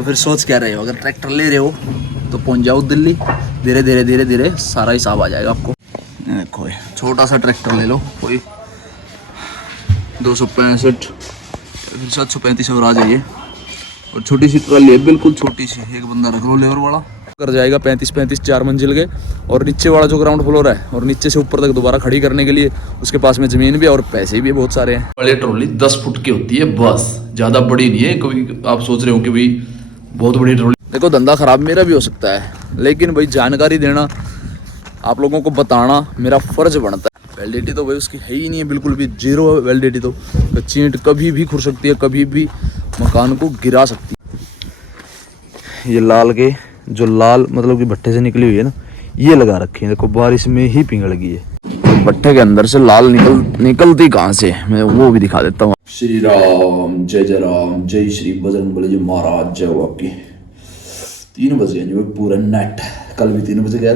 तो फिर सोच क्या रहे हो, अगर ट्रैक्टर ले रहे हो तो पहुंच जाओ दिल्ली, धीरे धीरे धीरे धीरे सारा हिसाब आ जाएगा आपको। देखो छोटा सा ट्रैक्टर ले लो, कोई 265 फिर 735 और आ जाइए। और छोटी सी ट्राली है, बिल्कुल छोटी सी, एक बंदा रख लो लेबर वाला, कर जाएगा 35-35 4 मंजिल के। और नीचे वाला जो ग्राउंड फ्लोर है और नीचे से ऊपर तक दोबारा खड़ी करने के लिए उसके पास में ज़मीन भी और पैसे भी बहुत सारे हैं। बड़ी ट्रॉली 10 फुट की होती है बस, ज़्यादा बड़ी नहीं है। कभी आप सोच रहे हो कि भाई बहुत बड़ी ट्रॉली, देखो धंधा ख़राब मेरा भी हो सकता है, लेकिन भाई जानकारी देना, आप लोगों को बताना मेरा फ़र्ज बनता है। वैलिडिटी तो भाई उसकी है ही नहीं है, बिल्कुल भी जीरो है वैलिडिटी। तो चींट कभी भी खुर सकती है, कभी भी मकान को गिरा सकती है। ये लाल के जो लाल मतलब कि भट्टे से निकली हुई है ना, ये लगा रखी है, देखो बारिश में ही पिघल गई है। भट्टे के अंदर से लाल निकलती कहाँ से, मैं वो भी दिखा देता हूँ। श्री राम जय राम, जय श्री बजरंगबली जी महाराज जय। आपकी 3 बज गए जो पूरा नेट, कल भी 3 बजे गया,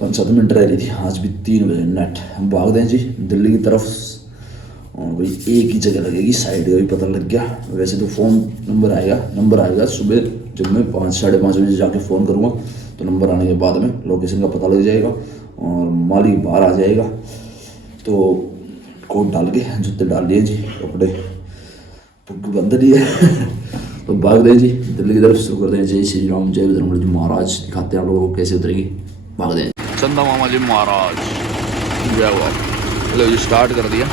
5-7 मिनट रह रही थी, आज भी 3 बजे नेट। हम भाग दें जी दिल्ली की तरफ, और भाई एक ही जगह लगेगी, साइड का भी पता लग गया। वैसे तो फ़ोन नंबर आएगा सुबह, जब मैं 5-5:30 बजे जाके फ़ोन करूँगा तो नंबर आने के बाद में लोकेशन का पता लग जाएगा और मालिक बाहर आ जाएगा। तो कोट डाल के जूते डाल लिए जी, कपड़े बंद नहीं है तो भाग दें जी दिल्ली की तरफ, शुरू कर दें। जय श्री राम, जय बजरंगबली जी महाराज। दिखाते हैं आप लोगों को कैसे उतरेगी, भाग दें। चंदा मामा जी महाराज जय हुआ। चलो जी स्टार्ट कर दिया।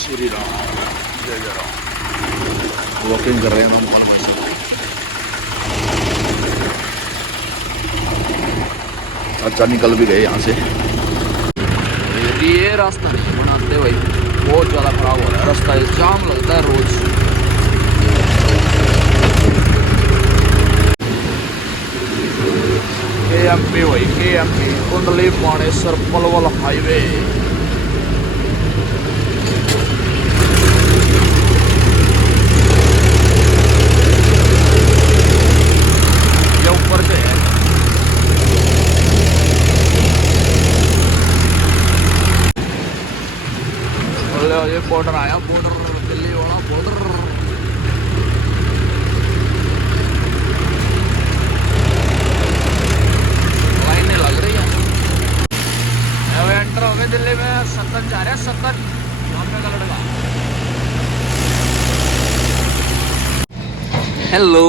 श्री राम जय जय राम। वॉकिंग कर रहे हैं हम, अच्छा निकल भी गए यहाँ से। ये रास्ता नहीं बनाते भाई, बहुत ज़्यादा ख़राब हो रहा है रास्ता, जाम लगता है रोज। KMP भाई, KMP कुंडली बाणेश्वर पलवल हाईवे। ये ऊपर से है, ये बॉर्डर आया, बॉर्डर दिल्ली वाला बॉर्डर। लाइनें लग रही हैं, अब एंटर हो गए दिल्ली में। 70 जा रहे हैं, 70 सामने का लड़का। हेलो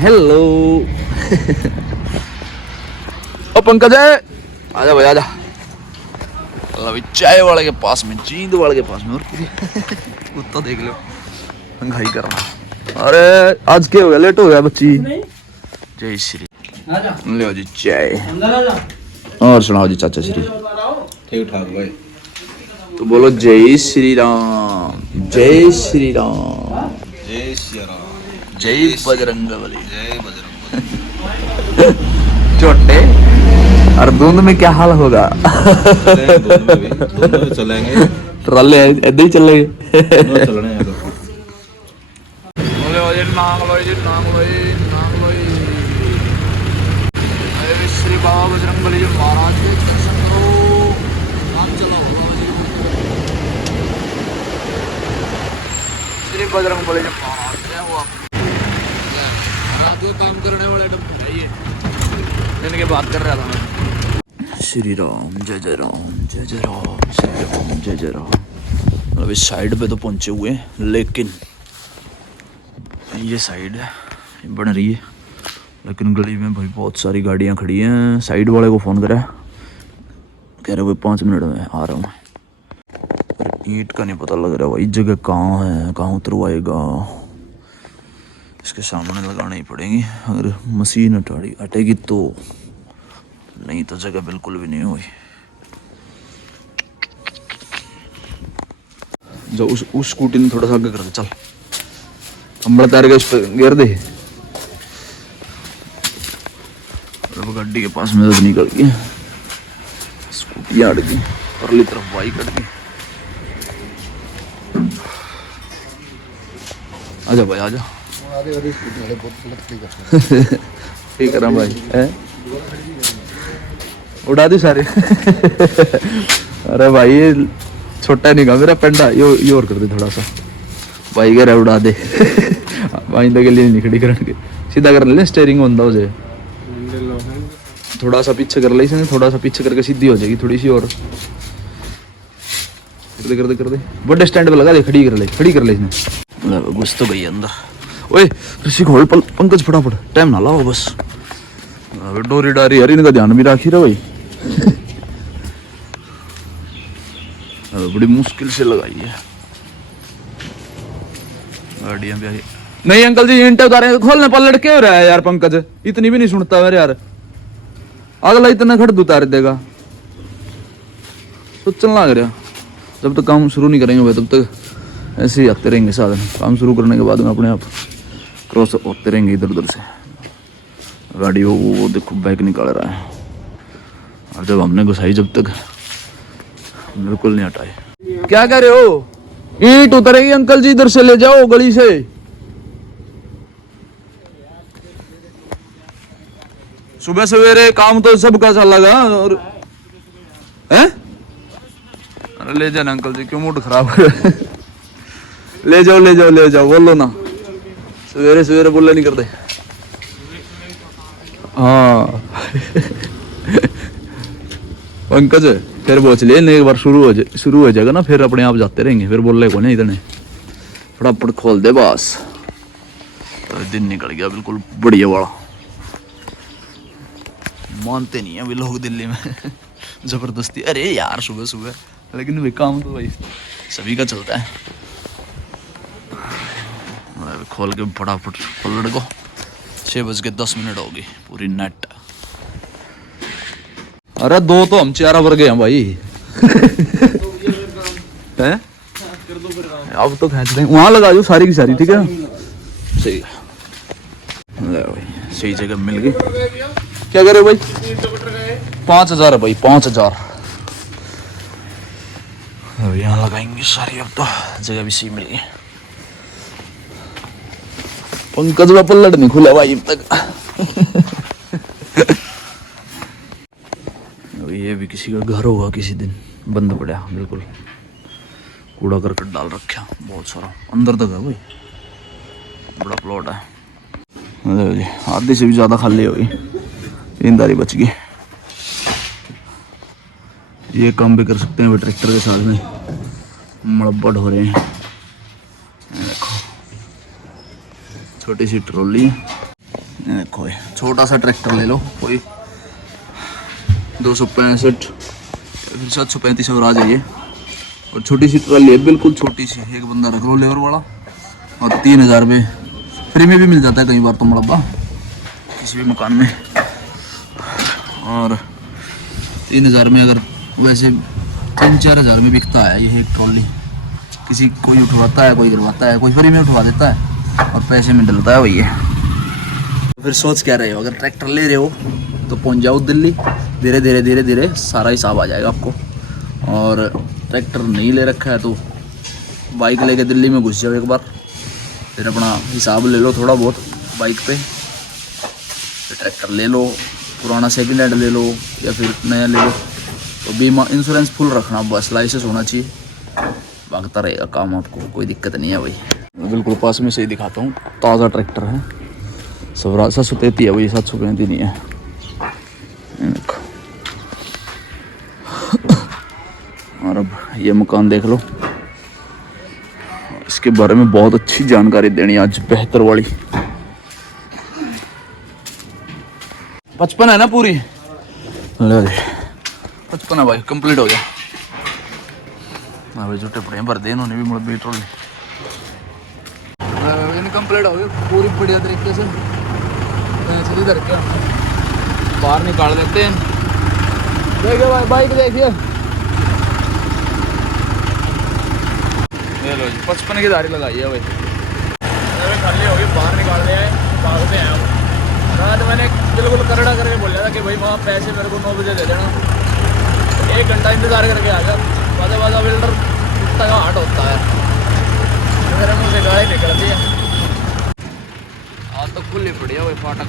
हेलो ओ पंकज है, आजा भाई आजा। अभी चाय वाले के पास में, जींद वाले के पास में, और कुत्ता देख लो घाई कर रहा। अरे आज क्या हो गया, लेट हो गया बच्ची। जय श्री, ले जी चाय। और सुनाओ जी चाचा श्री। ठीक ठाक भाई। तो बोलो जय श्री राम, जय श्री राम, जय श्री राम, जय बजरंगबली, जय बजरंग। छोटे और धुंध में क्या हाल होगा दोनों में चलेंगे, ट्राले ऐसे ही चलेंगे। चलने हैं श्री बाबा बजरंगबली जी महाराज के दर्शन करो। नाम चला श्री बजरंगबली जी महाराज जय हुआ। जो काम करने वाले इनके बात कर रहा था मैं। श्री राम जय जय राम, जय जय राम, श्री राम जय जय राम। अभी साइड पे तो पहुंचे हुए हैं, लेकिन ये साइड बन रही है, लेकिन गली में भाई बहुत सारी गाड़ियां खड़ी हैं। साइड वाले को फ़ोन करा, कह रहे भाई 5 मिनट में आ रहा हूँ। पर ईंट का नहीं पता लग रहा भाई, जगह कहाँ है, कहाँ उतरवाएगा। इसके सामने लगानी ही पड़ेगी, अगर मशीन हटेगी तो, नहीं तो जगह बिल्कुल भी नहीं हुई। जो उस स्कूटी ने थोड़ा सा आगे कर दे, चल हम बड़ा तार के उस पर गिर दे। गाड़ी के पास में तो निकल गई, स्कूटी अड़ गई, परली तरफ बाइक अड़ गई। आजा भाई आजा। ठीक है भाई, उड़ा दी सारे। अरे भाई ये छोटा नहीं गा मेरा पेंडा, ये और कर दे थोड़ा सा भाई, कह रहा उड़ा दे। आइंदा के लिए नहीं खड़ी करने के, सीधा कर ले स्टेयरिंग बंदा हो जाए, थोड़ा सा पीछे कर ले इसने, थोड़ा सा पीछे करके सीधी हो जाएगी थोड़ी सी और, कर दे बड़े स्टैंड पे लगा दे, खड़ी कर ले इसने, घुस तो गई अंदर। ओए ऋषि खोल पंकज फटाफट, टाइम ना लाओ बस, डोरी डारी यार इनका ध्यान भी राखी रहा भाई। बड़ी मुश्किल से लगाई है गाड़ियां भी। नहीं अंकल जी इंटर उतारे, खोलने पर लड़के हो रहा है यार पंकज, इतनी भी नहीं सुनता मेरे यार, अगला इतना खड़ उतार देगा तो चलना लग रहा। जब तक काम शुरू नहीं करेंगे भाई तब तक ऐसे ही आते रहेंगे साधन, काम शुरू करने के बाद में अपने आप क्रॉस होते रहेंगे इधर उधर से। गाड़ी वो देखो बैक निकाल रहा है, और जब हमने घुसाई जब तक बिल्कुल नहीं हटाए। क्या कह रहे हो? ईंट उतरेगी अंकल जी, इधर से ले जाओ गली से। सुबह सवेरे काम तो सबका सा लगा और है? अरे ले जाना अंकल जी, क्यों मूड खराब है? ले जाओ बोलो ना, सवेरे सवेरे बोले नहीं करते। हाँ पंकज फिर बोच ले, एक बार शुरू हो जाएगा ना फिर अपने आप जाते रहेंगे, फिर बोल रहे को नहीं इतने, फटाफट खोल दे बस। तो दिन निकल गया बिल्कुल बढ़िया वाला, मानते नहीं है वे लोग दिल्ली में जबरदस्ती। अरे यार सुबह सुबह, लेकिन भाई काम तो भाई सभी का चलता है। खोल के फटाफट पलट को, 6:10 होगी पूरी नेट। अरे 2 तो हम 4 भर गए हैं भाई। हैं? अब तो खींच देंगे, वहां लगा दो सारी की सारी, ठीक है सही है भाई, सही जगह मिल गई। क्या करे भाई? 5,000 है भाई, 5,000 यहाँ लगाएंगे सारी। अब तो जगह भी सही मिल गई। पंकज का पल्लट नहीं खुला भाई अब तक। ये भी किसी का घर होगा किसी दिन, बंद पड़ा बिल्कुल, कूड़ा करकट डाल रखा बहुत सारा, अंदर तक है भाई, बड़ा प्लॉट है। आधी से भी ज्यादा खाली होगी, ईंदारी बच गई। ये काम भी कर सकते हैं ट्रैक्टर के साथ में, मड़ब्बा ढो रहे हैं। देखो छोटी सी ट्रॉली, देखो छोटा सा ट्रैक्टर ले लो कोई 265 फिर 735 और आ जाइए। और छोटी सी ट्रॉली है बिल्कुल छोटी सी, एक बंदा रख लो लेबर वाला, और 3,000 रुपये फ्री में भी मिल जाता है कई बार तो मड़ब्बा किसी भी मकान में। और 3,000 में अगर वैसे 3-4 हज़ार में बिकता है ये एक ट्रॉली, किसी कोई उठवाता है, कोई करवाता है, कोई फ्री में उठवा देता है और पैसे में डलता है वही है। तो फिर सोच क्या रहे हो, अगर ट्रैक्टर ले रहे हो तो पहुंच जाओ दिल्ली, धीरे धीरे सारा हिसाब आ जाएगा आपको। और ट्रैक्टर नहीं ले रखा है तो बाइक लेके दिल्ली में घुस जाओ एक बार, फिर अपना हिसाब ले लो थोड़ा बहुत बाइक पे, फिर ट्रैक्टर ले लो, पुराना सेकंड हैंड ले लो या फिर नया ले लो। तो बीमा इंश्योरेंस फुल रखना बस, लाइसेंस होना चाहिए, भागता रहेगा काम आपको, कोई दिक्कत नहीं है भाई। बिल्कुल पास में से ही दिखाता हूँ, ताज़ा ट्रैक्टर है, स्वराज 733 है भाई, 735 नहीं है। देखो और अब ये मकान देख लो, इसके बारे में बहुत अच्छी जानकारी देनी आज, बेहतर वाली। 55 है ना पूरी, ले 55 है भाई, कंप्लीट हो गया। हाँ भाई झूठे पड़े भर दे इन्होंने भी, मतलब पेट्रोल कंप्लीट हो गई पूरी बढ़िया तरीके से। सीधी धर के बाहर निकाल देते हैं। देखिए भाई बाइक देखिए, ले लो जी 55 की दारी लगाई है भाई। खाली होगी, बाहर निकाल दिया है, भागते हैं अब। रात मैंने बिल्कुल करड़ा करके बोला था कि भाई वहाँ पैसे मेरे को 9 बजे दे देना, 1 घंटा इंतज़ार करके आ गया। बाजा बिल्डर इतना का हार्ट होता है, मेरे मुँह से गाड़ी निकलती है। आज तो खुली पड़ी है भाई फाटक,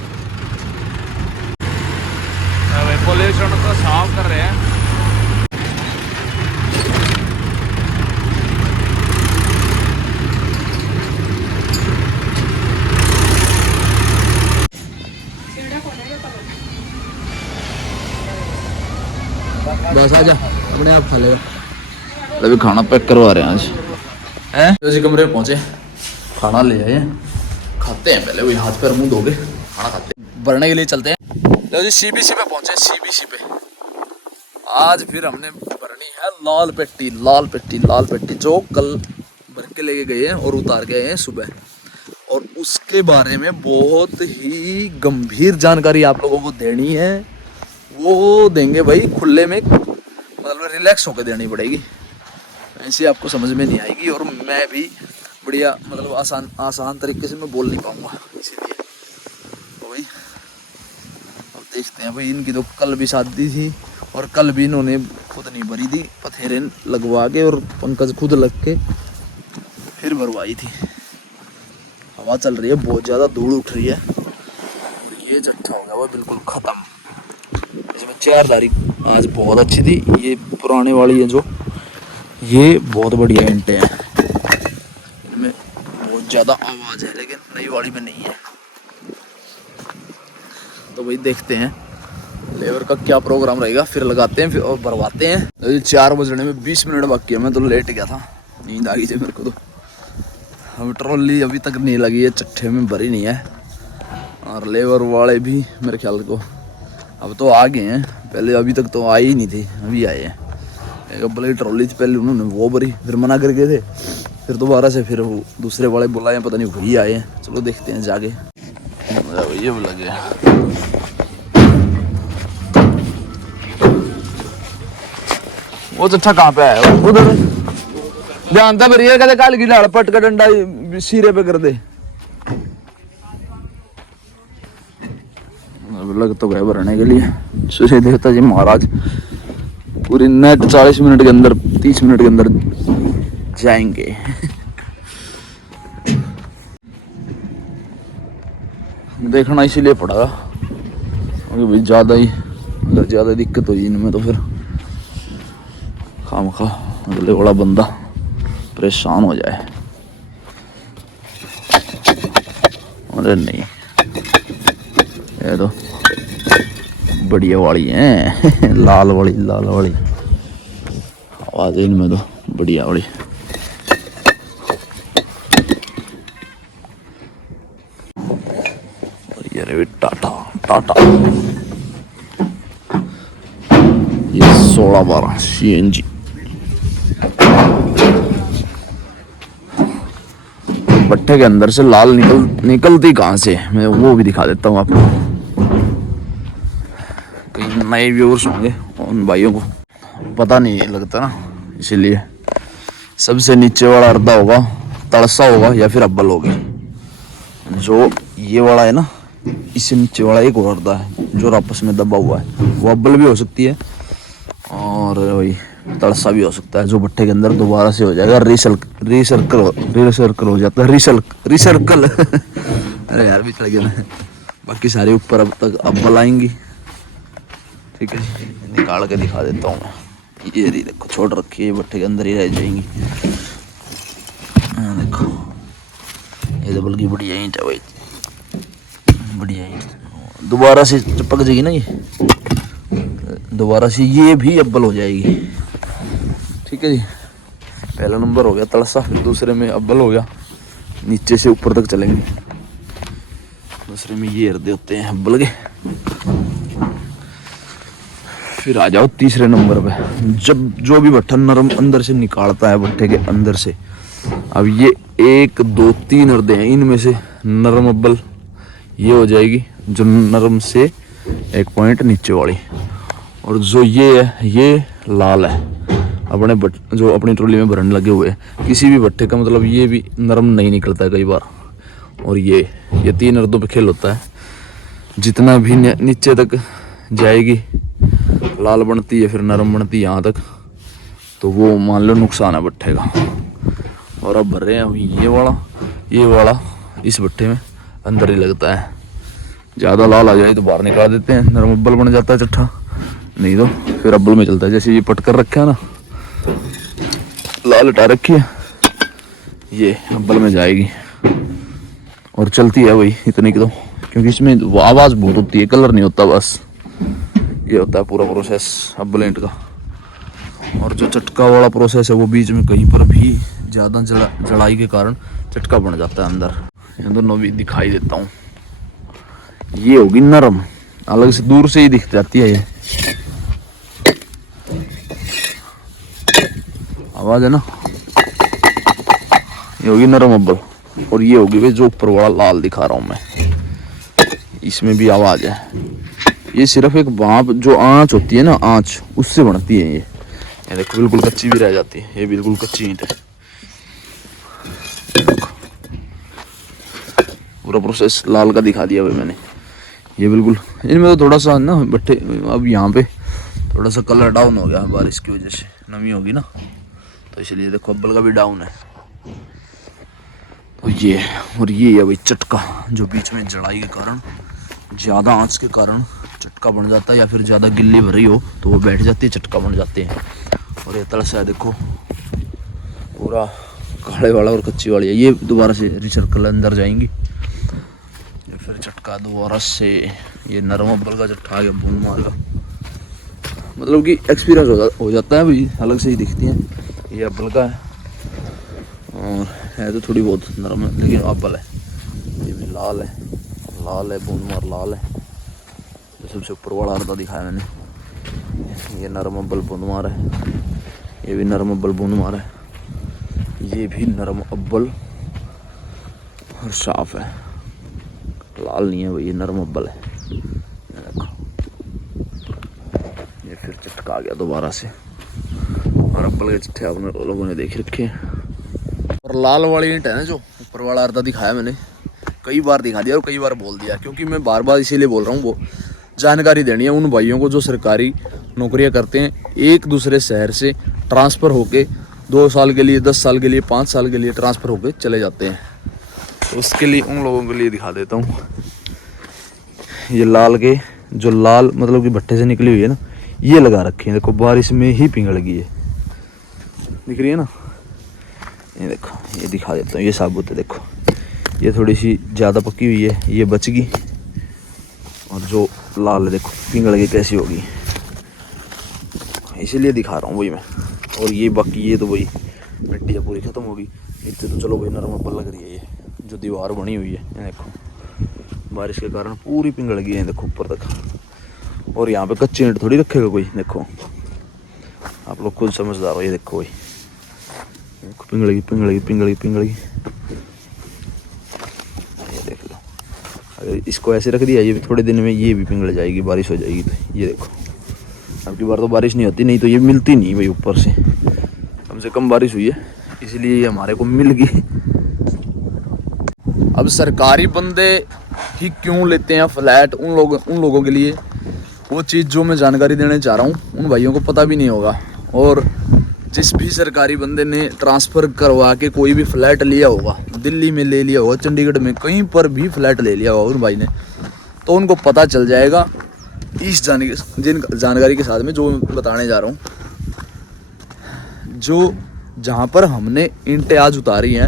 भाई पोल्यूशन को साफ कर रहे हैं। बस आ जा, अपने आप खा लेगा। अभी खाना पैक करवा रहे हैं आज हैं। तो इसी कमरे में पहुंचे, खाना ले आए, खाते हैं पहले। वही हाथ पैर मुंह धोके खाना खाते हैं, भरने के लिए चलते हैं। तो जी सीबीसी पे पहुंचे, सीबीसी पे आज फिर हमने भरनी है लाल पेट्टी। लाल पेट्टी, लाल पेट्टी जो कल भर के लेके गए हैं और उतार के आए हैं सुबह। और उसके बारे में बहुत ही गंभीर जानकारी आप लोगों को देनी है। वो देंगे भाई खुले में, मतलब रिलैक्स होकर देनी पड़ेगी, ऐसे आपको समझ में नहीं आएगी। और मैं भी बढ़िया मतलब आसान तरीके से मैं बोल नहीं पाऊँगा, इसीलिए तो भाई अब देखते हैं भाई। इनकी तो कल भी शादी थी और कल भी इन्होंने खुद नहीं भरी थी, पथेरे लगवा के और पंकज खुद लग के फिर भरवाई थी। हवा चल रही है, बहुत ज़्यादा धूल उठ रही है। ये जट्ठा हो गया वो बिल्कुल ख़त्म। इसमें 4 तारीख आज बहुत अच्छी थी। ये पुराने वाली है जो, ये बहुत बढ़िया इंटे हैं, इनमें बहुत ज़्यादा आवाज़ है, लेकिन नई वाली में नहीं है। तो भाई देखते हैं लेबर का क्या प्रोग्राम रहेगा, फिर लगाते हैं फिर और भरवाते हैं। 4 बजने में 20 मिनट बाकी है, मैं तो लेट गया था, नींद आ गई थी मेरे को। तो अब ट्रॉली अभी तक नहीं लगी है, चट्ठे में भरी नहीं है। और लेबर वाले भी मेरे ख्याल को अब तो आ गए हैं, पहले अभी तक तो आए ही नहीं थे, अभी आए हैं। एक अब्बल की ट्रॉली थी, पहले उन्होंने वो भरी, फिर मना कर गए थे, फिर दोबारा से फिर वो दूसरे वाले बुलाए, पता नहीं वही आए हैं। चलो देखते हैं जाके। ये लगे वो चट्ठा कहाँ पे है? उधर ध्यान था भरिए, कहते काल की लाड़ पट का डंडा सिरे पे कर दे। लग तो गए भरने के लिए। सूर्य देवता जी महाराज पूरी नेट 40 मिनट के अंदर 30 मिनट के अंदर जाएंगे। देखना इसीलिए पड़ा क्योंकि भाई ज़्यादा ही, अगर ज़्यादा दिक्कत हुई इनमें तो फिर खामखा अगले वाला बंदा परेशान हो जाए। अरे नहीं, ये तो बढ़िया वाली है, लाल वाली, लाल वाली आवाज इनमें तो बढ़िया वाली। ये टाटा टाटा, ये 16-12 CNG। भट्टे के अंदर से लाल निकलती कहाँ से, मैं वो भी दिखा देता हूँ आपको। कई नए व्यूअर्स होंगे, उन भाइयों को पता नहीं लगता ना, इसीलिए सबसे नीचे वाला अर्धा होगा, तड़सा होगा या फिर अब्बल होगी। जो ये वाला है ना, इससे नीचे वाला एक और अर्धा है जो आपस में दबा हुआ है, वो अब्बल भी हो सकती है और वही तड़सा भी हो सकता है, जो भट्टे के अंदर दोबारा से हो जाएगा रिसर्कल हो जाता है, रिसर्कल अरे यार भी चल गया ना। बाकी सारे ऊपर अब तक अब्बल आएंगी। ठीक है जी, निकाल के दिखा देता हूँ मैं। ये रही देखो, छोड़ रखी है, भट्टे के अंदर ही रह जाएंगी। देखो ये तो बल्कि बढ़िया ईंट है भाई, बढ़िया ईंट। दोबारा से चिपक जाएगी ना, ये दोबारा से ये भी अब्बल हो जाएगी। ठीक है जी, पहला नंबर हो गया तड़सा, फिर दूसरे में अब्बल हो गया, नीचे से ऊपर तक चलेंगे। दूसरे में ये हृदय होते हैं अब्बल के। फिर आ जाओ तीसरे नंबर पे, जब जो भी भट्टा नरम अंदर से निकालता है भट्टे के अंदर से। अब ये 1 2 3 हृदय हैं, इनमें से नरम अब्बल ये हो जाएगी, जो नरम से 1 पॉइंट नीचे वाली। और जो ये है, ये लाल है, अपने जो अपनी ट्रॉली में भरने लगे हुए हैं। किसी भी भट्टे का मतलब ये भी नरम नहीं निकलता है कई बार। और ये 3 अर्दों पे खेल होता है, जितना भी नीचे तक जाएगी लाल बनती है, फिर नरम बनती है यहाँ तक, तो वो मान लो नुकसान है भट्टे का। और अब भर रहे हैं अभी ये वाला इस भट्टे में अंदर ही लगता है। ज़्यादा लाल आ जाए तो बाहर निकाल देते हैं, नरम अब्बल बन जाता है चट्ठा, नहीं तो फिर अब्बल में चलता है। जैसे ये पट कर रखा है ना, लाल हटा रखी है, ये अब्बल में जाएगी और चलती है वही इतनी की तो, क्योंकि इसमें आवाज़ बहुत होती है, कलर नहीं होता, बस ये होता है पूरा प्रोसेस अब्बल ईंट का। और जो चटका वाला प्रोसेस है वो बीच में कहीं पर भी ज़्यादा जड़ाई के कारण चटका बन जाता है अंदर। ये दोनों भी दिखाई देता हूँ। ये होगी नरम, अलग से दूर से ही दिख जाती है। ये आवाज है ना, ये होगी नरम अब्बल। और ये होगी भाई जो ऊपर वाला लाल दिखा रहा हूँ मैं, इसमें भी आवाज है। ये सिर्फ एक भाप जो आंच होती है ना, आंच उससे बनती है। ये देखो बिल्कुल कच्ची भी रह जाती है, ये बिल्कुल कच्ची ईंट है। पूरा प्रोसेस लाल का दिखा दिया भाई मैंने। ये बिल्कुल इनमें तो थोड़ा सा ना भट्टे, अब यहाँ पे थोड़ा सा कलर डाउन हो गया है बारिश की वजह से, नमी होगी ना तो इसलिए देखो अब्बल का भी डाउन है। तो ये और ये है भाई चटका, जो बीच में जड़ाई के कारण, ज़्यादा आंच के कारण चटका बन जाता है, या फिर ज़्यादा गिल्ली भरी हो तो वो बैठ जाती है, चटका बन जाते हैं। और ये तलसा है देखो पूरा काले वाला और कच्ची वाली है। ये दोबारा से रिसर्कल अंदर जाएंगी, फिर चटका दोबारा से। ये नरम अब्बल का चट्टा आ गया भून मार का, मतलब कि एक्सपीरियंस हो जाता है भाई, अलग से ही दिखती हैं। ये अब्बल का है और है तो थोड़ी बहुत नरम है, लेकिन अब्बल है। ये भी लाल है, लाल है, भून मार लाल है। जो सबसे ऊपर वाला अर्धा दिखाया मैंने, ये नरम अब्बल भून मार है। ये भी नरम अब्बल भून मार है। ये भी नरम अब्बल और साफ है, लाल नहीं है भाई, ये नरम अब्बल है। देखो ये फिर चटका आ गया दोबारा से। और अब्बल के चिट्ठे आपने लोगों ने देख रखे हैं। और लाल वाली ईंट है ना, जो ऊपर वाला अर्धा दिखाया मैंने, कई बार दिखा दिया और कई बार बोल दिया, क्योंकि मैं बार बार इसीलिए बोल रहा हूँ। वो जानकारी देनी है उन भाइयों को जो सरकारी नौकरियाँ करते हैं, एक दूसरे शहर से ट्रांसफ़र होके 2 साल के लिए, 10 साल के लिए, 5 साल के लिए ट्रांसफ़र होके चले जाते हैं। तो उसके लिए उन लोगों के लिए दिखा देता हूँ। ये लाल के जो लाल मतलब कि भट्टे से निकली हुई है ना, ये लगा रखी है। देखो बारिश में ही पिघल गई है, दिख रही है ना। ये देखो, ये दिखा देता हूँ। ये साबुत है, देखो ये थोड़ी सी ज़्यादा पकी हुई है, ये बच गई। और जो लाल है देखो पिघल के कैसी होगी, इसीलिए दिखा रहा हूँ वही मैं। और ये बाकी ये तो वही मिट्टी पूरी ख़त्म होगी। इससे तो चलो भाई नरम अब्बल लग रही है। ये जो दीवार बनी हुई है, ये देखो बारिश के कारण पूरी पिघल गई है, देखो ऊपर तक। और यहाँ पे कच्ची ईंट थोड़ी रखेगा कोई, देखो आप लोग खुद समझदार हो। ये देखो भाई पिघल गई। ये देख लो, अगर इसको ऐसे रख दिया, ये भी थोड़े दिन में ये भी पिघल जाएगी, बारिश हो जाएगी तो। ये देखो अब की बार तो बारिश नहीं होती, नहीं तो ये मिलती नहीं भाई ऊपर से। कम से कम बारिश हुई है, इसलिए ये हमारे को मिल गई। अब सरकारी बंदे ही क्यों लेते हैं फ्लैट, उन लोगों के लिए वो चीज़ जो मैं जानकारी देने चाह रहा हूँ, उन भाइयों को पता भी नहीं होगा। और जिस भी सरकारी बंदे ने ट्रांसफ़र करवा के कोई भी फ्लैट लिया होगा, दिल्ली में ले लिया होगा, चंडीगढ़ में कहीं पर भी फ्लैट ले लिया होगा उन भाई ने, तो उनको पता चल जाएगा इस जानकारी के साथ में जो मैं बताने जा रहा हूँ। जो जहाँ पर हमने ईंटें आज उतारी हैं,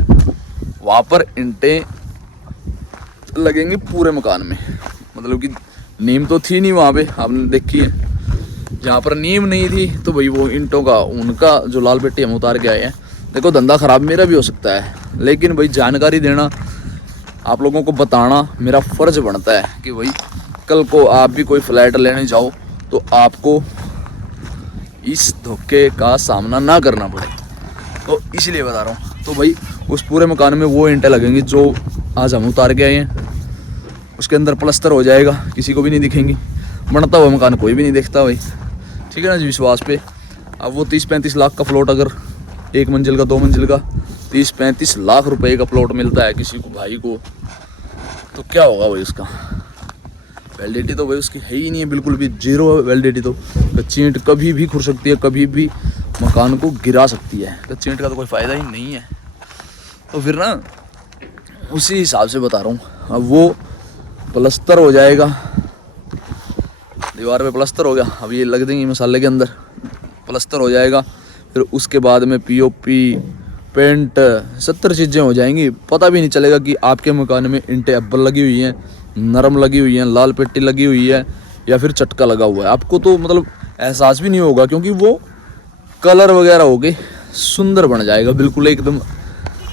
वहाँ पर ईंटें लगेंगी पूरे मकान में। मतलब कि नीम तो थी नहीं वहाँ पे, आपने देखी है। जहाँ पर नीम नहीं थी तो भाई वो ईंटों का उनका जो लाल पेटी हम उतार के आए हैं। देखो धंधा ख़राब मेरा भी हो सकता है, लेकिन भाई जानकारी देना, आप लोगों को बताना मेरा फ़र्ज़ बनता है कि भाई कल को आप भी कोई फ्लैट लेने जाओ तो आपको इस धोखे का सामना ना करना पड़े, तो इसलिए बता रहा हूँ। तो भाई उस पूरे मकान में वो ईंटें लगेंगी जो आज हम उतार के आए हैं। उसके अंदर प्लस्तर हो जाएगा, किसी को भी नहीं दिखेंगी। बनता हुआ मकान कोई भी नहीं देखता भाई, ठीक है ना जी, विश्वास पे। अब वो 30-35 लाख का प्लॉट, अगर 1 मंजिल का 2 मंजिल का 30-35 लाख रुपए का प्लॉट मिलता है किसी को भाई को, तो क्या होगा भाई उसका। वैलिडिटी तो भाई उसकी है ही नहीं है, बिल्कुल भी जीरो है वैलिडिटी। तो कच्ची ईंट कभी भी खुर सकती है, कभी भी मकान को गिरा सकती है। कच्ची ईंट का तो कोई फ़ायदा ही नहीं है। तो फिर ना उसी हिसाब से बता रहा हूँ। अब वो प्लस्तर हो जाएगा, दीवार पे प्लस्तर हो गया, अब ये लग देंगे मसाले के अंदर, प्लस्तर हो जाएगा। फिर उसके बाद में पीओपी, पेंट, 70 चीज़ें हो जाएंगी। पता भी नहीं चलेगा कि आपके मकान में ईंटें अब्बल लगी हुई हैं, नरम लगी हुई हैं, लाल पेटी लगी हुई है या फिर चटका लगा हुआ है। आपको तो मतलब एहसास भी नहीं होगा, क्योंकि वो कलर वगैरह हो के सुंदर बन जाएगा बिल्कुल एकदम,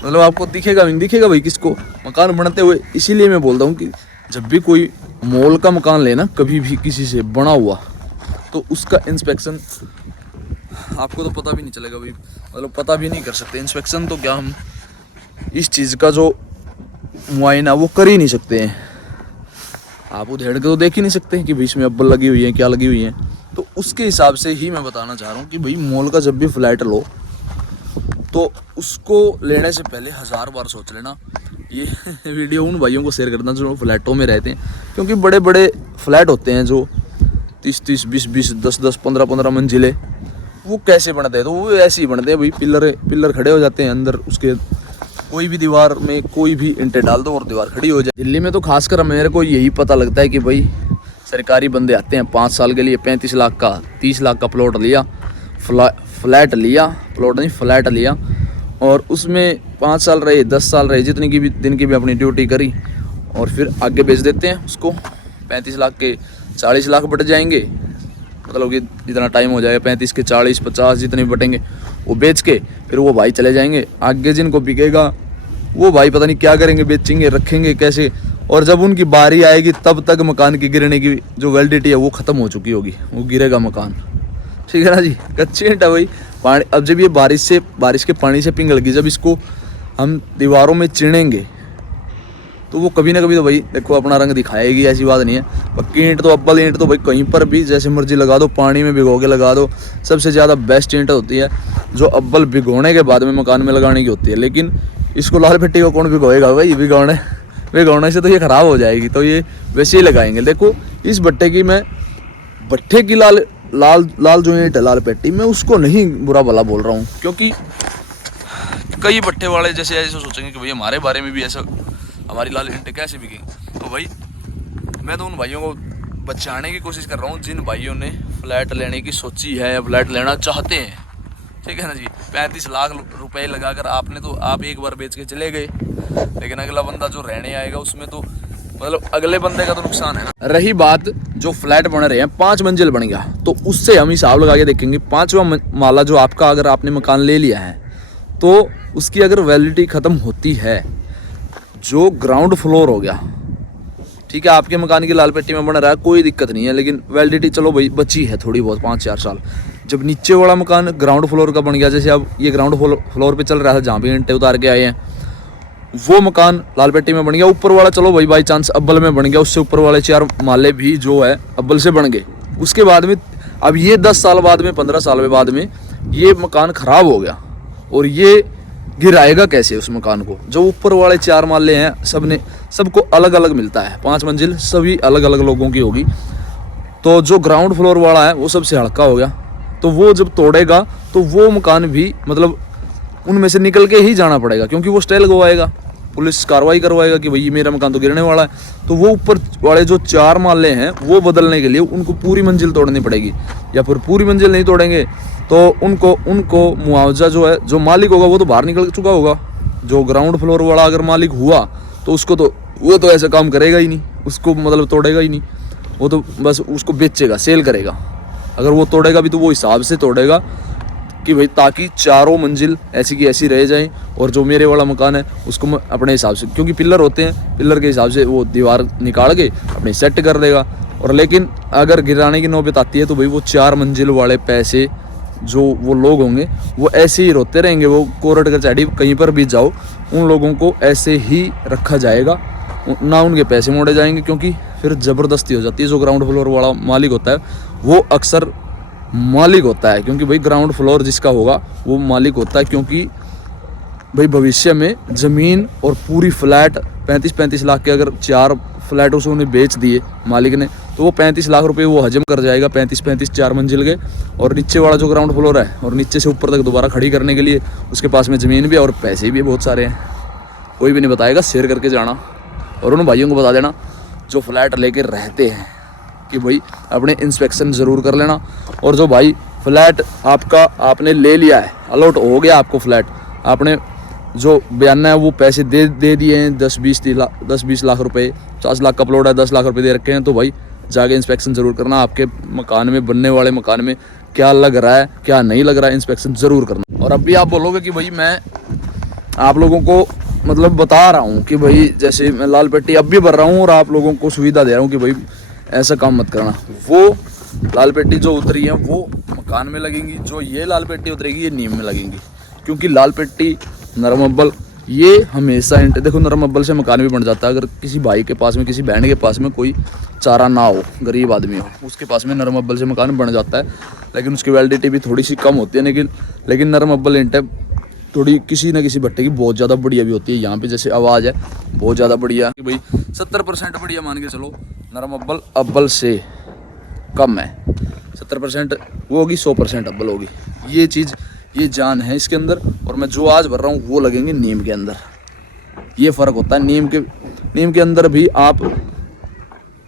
मतलब आपको दिखेगा नहीं दिखेगा भाई किसको मकान बनते हुए। इसीलिए मैं बोलता हूँ कि जब भी कोई मॉल का मकान लेना कभी भी किसी से बना हुआ, तो उसका इंस्पेक्शन आपको तो पता भी नहीं चलेगा भाई, मतलब पता भी नहीं कर सकते। इंस्पेक्शन तो क्या, हम इस चीज़ का जो मुआयना वो कर ही नहीं सकते हैं। आप उधेड़ के तो देख ही नहीं सकते हैं कि बीच में अब्बल लगी हुई है क्या लगी हुई है। तो उसके हिसाब से ही मैं बताना चाह रहा हूँ कि भाई मॉल का जब भी फ्लैट लो तो उसको लेने से पहले 1000 बार सोच लेना। ये वीडियो उन भाइयों को शेयर करना जो फ्लैटों में रहते हैं, क्योंकि बड़े बड़े फ्लैट होते हैं जो 30-30, 20-20, 10-10, 15-15 मंजिले, वो कैसे बनते हैं? तो वो ऐसे ही बनते हैं भाई, पिलर खड़े हो जाते हैं अंदर, उसके कोई भी दीवार में कोई भी ईंटें डाल दो और दीवार खड़ी हो जाए। दिल्ली में तो खासकर मेरे को यही पता लगता है कि भाई सरकारी बंदे आते हैं 5 साल के लिए 35 लाख का 30 लाख का प्लॉट लिया, फ्लैट लिया, प्लॉट नहीं फ्लैट लिया, और उसमें 5 साल रहे 10 साल रहे जितनी की भी दिन की भी अपनी ड्यूटी करी, और फिर आगे बेच देते हैं उसको। 35 लाख के 40 लाख बट जाएंगे, मतलब कि जितना टाइम हो जाएगा 35 के 40, 50 जितने भी बटेंगे वो बेच के फिर वो भाई चले जाएंगे। आगे जिनको बिकेगा वो भाई पता नहीं क्या करेंगे, बेचेंगे रखेंगे कैसे, और जब उनकी बारी आएगी तब तक मकान की गिरने की जो वैलिडिटी है वो ख़त्म हो चुकी होगी, वो गिरेगा मकान। ठीक है ना जी, कच्ची ईंट है भाई। पानी अब जब ये बारिश के पानी से पिघलेगी, जब इसको हम दीवारों में चिनेंगे तो वो कभी ना कभी तो भाई देखो अपना रंग दिखाएगी, ऐसी बात नहीं है। पक्की ईंट तो अब्बल ईंट तो भाई कहीं पर भी जैसे मर्जी लगा दो, पानी में भिगो के लगा दो, सबसे ज़्यादा बेस्ट ईंट होती है जो अब्बल भिगोने के बाद में मकान में लगाने की होती है। लेकिन इसको लाल मिट्टी को कौन भिगोएगा भाई, भिगोने से तो ये ख़राब हो जाएगी, तो ये वैसे ही लगाएंगे। देखो इस भट्टे की लाल जो ईंट है लाल पेटी, मैं उसको नहीं बुरा भला बोल रहा हूँ, क्योंकि कई भट्टे वाले जैसे ऐसे सोचेंगे कि भाई हमारे बारे में भी ऐसा, हमारी लाल ईंटें कैसे बिकेंगी। तो भाई मैं तो उन भाइयों को बचाने की कोशिश कर रहा हूँ जिन भाइयों ने फ्लैट लेने की सोची है या फ्लैट लेना चाहते हैं। ठीक है ना जी, 35 लाख रुपए लगाकर आप एक बार बेच के चले गए, लेकिन अगला बंदा जो रहने आएगा उसमें तो मतलब अगले बंदे का तो नुकसान है ना। रही बात जो फ्लैट बन रहे हैं 5 मंजिल बन गया, तो उससे हम हिसाब लगा के देखेंगे 5वां माला जो आपका अगर आपने मकान ले लिया है तो उसकी अगर वैलिडिटी ख़त्म होती है, जो ग्राउंड फ्लोर हो गया, ठीक है आपके मकान की लाल पेटी में बन रहा है कोई दिक्कत नहीं है, लेकिन वैलिडिटी चलो भाई बची है थोड़ी बहुत 5-4 साल। जब नीचे वाला मकान ग्राउंड फ्लोर का बन गया, जैसे अब ये ग्राउंड फ्लोर पे चल रहा था जहाँ भी ईंटें उतार के आए हैं, वो मकान लाल पेटी में बन गया। ऊपर वाला चलो भाई बाई चांस अब्बल में बन गया, उससे ऊपर वाले 4 माले भी जो है अब्बल से बन गए। उसके बाद में अब ये 10 साल बाद में 15 साल बाद में ये मकान ख़राब हो गया, और ये गिराएगा कैसे उस मकान को? जो ऊपर वाले 4 माले हैं सबको अलग अलग मिलता है, 5 मंजिल सभी अलग अलग लोगों की होगी, तो जो ग्राउंड फ्लोर वाला है वो सबसे हल्का हो गया, तो वो जब तोड़ेगा तो वो मकान भी मतलब उनमें से निकल के ही जाना पड़ेगा, क्योंकि वो स्टे लगवाएगा, पुलिस कार्रवाई करवाएगा कि भाई मेरा मकान तो गिरने वाला है। तो वो ऊपर वाले जो 4 माले हैं वो बदलने के लिए उनको पूरी मंजिल तोड़नी पड़ेगी, या फिर पूरी मंजिल नहीं तोड़ेंगे तो उनको मुआवजा जो है, जो मालिक होगा वो तो बाहर निकल चुका होगा। जो ग्राउंड फ्लोर वाला अगर मालिक हुआ तो उसको तो वो तो ऐसा काम करेगा ही नहीं, उसको मतलब तोड़ेगा ही नहीं, वो तो बस उसको बेचेगा, सेल करेगा। अगर वो तोड़ेगा भी तो वो हिसाब से तोड़ेगा कि भाई ताकि 4 मंजिल ऐसी की ऐसी रह जाएं, और जो मेरे वाला मकान है उसको मैं अपने हिसाब से, क्योंकि पिलर होते हैं, पिलर के हिसाब से वो दीवार निकाल के अपने सेट कर देगा। और लेकिन अगर गिराने की नौबत आती है तो भाई वो 4 मंजिल वाले पैसे जो वो लोग होंगे वो ऐसे ही रोते रहेंगे, वो कोर्ट कचहरी कहीं पर भी जाओ उन लोगों को ऐसे ही रखा जाएगा, ना उनके पैसे मोड़े जाएंगे, क्योंकि फिर ज़बरदस्ती हो जाती है। जो ग्राउंड फ्लोर वाला मालिक होता है वो अक्सर मालिक होता है, क्योंकि भाई ग्राउंड फ्लोर जिसका होगा वो मालिक होता है, क्योंकि भाई भविष्य में ज़मीन और पूरी फ्लैट 35-35 लाख के अगर 4 फ्लैट उसने बेच दिए मालिक ने, तो वो 35 लाख रुपए वो हजम कर जाएगा 35-35 4 मंजिल के। और नीचे वाला जो ग्राउंड फ्लोर है और नीचे से ऊपर तक दोबारा खड़ी करने के लिए उसके पास में ज़मीन भी है और पैसे भी बहुत सारे हैं। कोई भी नहीं बताएगा, शेयर करके जाना और उन भाइयों को बता देना जो फ्लैट लेके रहते हैं कि भाई अपने इंस्पेक्शन ज़रूर कर लेना। और जो भाई फ्लैट आपने ले लिया है, अलॉट हो गया आपको फ्लैट, आपने जो बयाना है वो पैसे दे दिए हैं 10-20 लाख रुपए, 50 लाख का प्लॉट है 10 लाख रुपए दे रखे हैं, तो भाई जाके इंस्पेक्शन ज़रूर करना। आपके मकान में, बनने वाले मकान में क्या लग रहा है क्या नहीं लग रहा है, इंस्पेक्शन ज़रूर करना। और अब भी आप बोलोगे कि भाई मैं आप लोगों को मतलब बता रहा हूँ कि भाई जैसे मैं लाल पट्टी अब भी भर रहा हूँ और आप लोगों को सुविधा दे रहा हूँ कि भाई ऐसा काम मत करना। वो लाल पट्टी जो उतरी है वो मकान में लगेंगी, जो ये लाल पट्टी उतरेगी ये नीम में लगेंगी, क्योंकि लाल पट्टी नरम अव्वल ये हमेशा इंट देखो नरम अव्वल से मकान भी बन जाता है। अगर किसी भाई के पास में किसी बहन के पास में कोई चारा ना हो, गरीब आदमी हो, उसके पास में नरम अव्वल से मकान बन जाता है, लेकिन उसकी वैलिडिटी भी थोड़ी सी कम होती है। लेकिन नरम अव्वल इंट थोड़ी किसी न किसी भट्टे की बहुत ज़्यादा बढ़िया भी होती है। यहाँ पे जैसे आवाज़ है बहुत ज़्यादा बढ़िया कि भाई 70% बढ़िया मान के चलो, नरम अव्वल से कम है 70% वो होगी, 100% अव्वल होगी। ये चीज़ ये जान है इसके अंदर। और मैं जो आज भर रहा हूँ वो लगेंगे नीम के अंदर। ये फ़र्क होता है नीम के अंदर भी। आप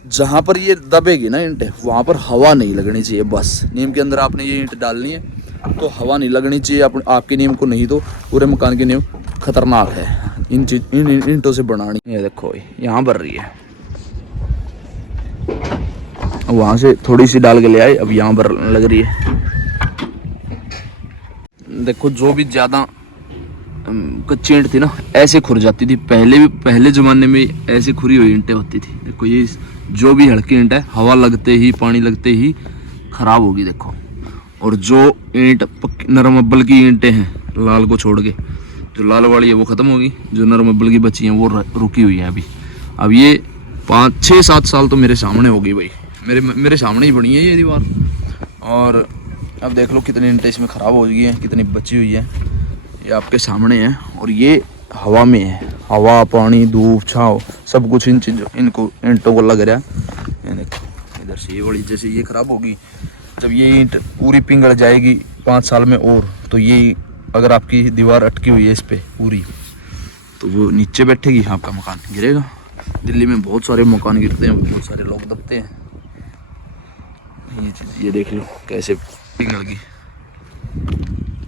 जहाँ पर ये दबेगी ना ईंट वहाँ पर हवा नहीं लगनी चाहिए बस। नीम के अंदर आपने ये ईंट डालनी है तो हवा नहीं लगनी चाहिए आपकी नीम को, नहीं तो पूरे मकान की नींव खतरनाक है। इन ईंटों से बनानी। ये देखो यहाँ भर रही है, वहाँ से थोड़ी सी डाल के ले आए, अब यहाँ पर लग रही है। देखो जो भी ज़्यादा कच्ची ईंट थी ना ऐसे खुर जाती थी पहले ज़माने में, ऐसे खुरी हुई ईंटें होती थी। देखो ये जो भी हल्की ईंट है हवा लगते ही पानी लगते ही खराब होगी देखो। और जो ईंट नरम अव्वल की ईंटें हैं लाल को छोड़ के, जो लाल वाली है वो ख़त्म होगी, जो नरम अव्वल की बची हैं वो रुकी हुई हैं अभी। अब ये 5-6-7 साल तो मेरे सामने होगी भाई, मेरे सामने ही बनी है ये दीवार। और अब देख लो कितनी ईंटें इसमें ख़राब हो गई हैं, कितनी बची हुई है, ये आपके सामने है। और ये हवा में है, हवा पानी धूप छाँव सब कुछ इनको ईंटों को लग रहा है। ये देखो इधर से ये बड़ी जैसे ये ख़राब होगी, जब ये ईंट पूरी पिघल जाएगी 5 साल में और, तो ये अगर आपकी दीवार अटकी हुई है इस पर पूरी, तो वो नीचे बैठेगी, आपका मकान गिरेगा। दिल्ली में बहुत सारे मकान गिरते हैं, बहुत सारे लोग दबते हैं। ये चीज़ ये देख लो कैसे पिघल गई।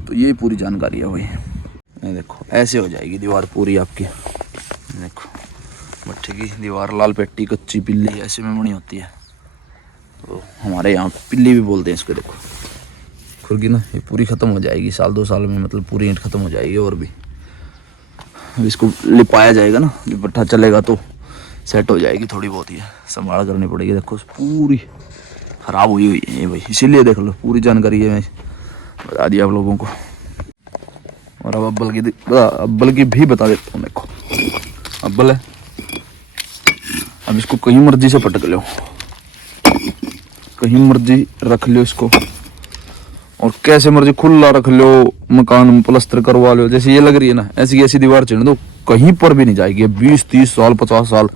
तो ये पूरी जानकारी है भाई। ये देखो ऐसे हो जाएगी दीवार पूरी आपकी। देखो भट्टे की दीवार लाल पट्टी कच्ची पिल्ली ऐसे में बनी होती है, तो हमारे यहाँ पिल्ली भी बोलते हैं इसको। देखो खुरगी ना ये पूरी ख़त्म हो जाएगी 1-2 साल में, मतलब पूरी ईंट ख़त्म हो जाएगी। और भी अब इसको लिपाया जाएगा ना, जब भट्टा चलेगा तो सेट हो जाएगी, थोड़ी बहुत ही संभाल करनी पड़ेगी। देखो पूरी ख़राब हुई है ये भाई, इसीलिए देख लो पूरी जानकारी है, मैं बता दिया आप लोगों को। और अब अव्वल की भी बता देता हूँ। देखो अव्वल है, अब इसको कहीं मर्जी से पटक लो, कहीं मर्जी रख लो इसको, और कैसे मर्जी खुला रख लो, मकान में प्लास्टर करवा लो। जैसे ये लग रही है ना ऐसी की ऐसी दीवार चढ़ दो, कहीं पर भी नहीं जाएगी। 20-30 साल 50 साल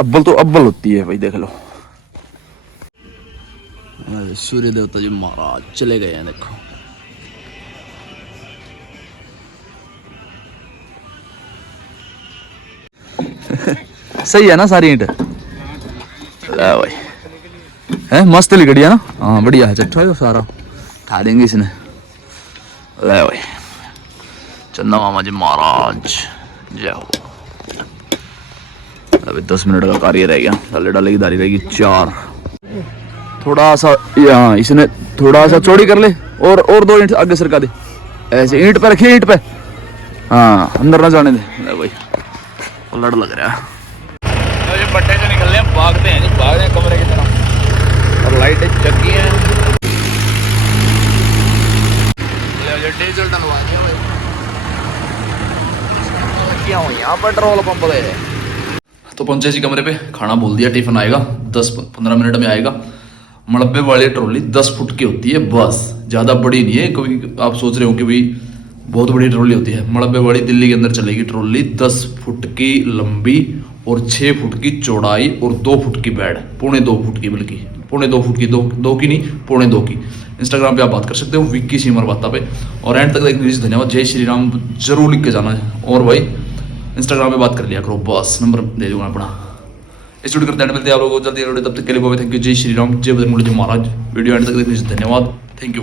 अव्वल तो अव्वल होती है भाई। देख लो सूर्य देवता जी महाराज चले गए हैं। देखो सही है ना सारी ईंट भाई, है मस्त लिखड़ी है ना। हाँ बढ़िया है, चट्टा है सारा ठा देंगे इसने। ले भाई चंदा मामा जी महाराज जय हो। अभी 10 मिनट का कार्य रह गया, डाले डाले की दारी रहेगी 4। थोड़ा सा यहाँ इसने थोड़ा सा चौड़ी कर ले, और 2 ईंट आगे सरका दे, ऐसे ईंट पे रखिए, ईंट पे, हाँ अंदर ना जाने दे भाई, लड़ लग रहा है। ये पट्टे से निकल रहे हैं, भागते हैं कमरे की तरफ, और लाइटें जगी हैं। डीजल डलवाएंगे यहाँ पेट्रोल पंप गए। तो पहुंचे जी कमरे पे, खाना बोल दिया, टिफिन आएगा 10-15 मिनट में आएगा। मलबे वाली ट्रॉली 10 फुट की होती है बस, ज़्यादा बड़ी नहीं है। कभी आप सोच रहे हो कि भाई बहुत बड़ी ट्रॉली होती है, मलबे वाली दिल्ली के अंदर चलेगी ट्रॉली। 10 फुट की लंबी और 6 फुट की चौड़ाई और 2 फुट की बेड, 2.25 फुट की, बल्कि 2.25 फुट की, दो की नहीं 2.25 की। इंस्टाग्राम पे आप बात कर सकते हो विक्की सीमर बाता पे। और एंड तक देखने के लिए धन्यवाद। जय श्री राम जरूर लिख के जाना है, और भाई इंस्टाग्राम पे बात कर लिया करो, बस नंबर दे दूंगा अपना। इस वीडियो करते हैं, मिलते हैं आप लोगों को जल्दी। तब तक के लिए थैंक यू। जय श्री राम, जय बजरंग बली, जय महाराज। वीडियो एंड तक देखने के लिए धन्यवाद, थैंक यू।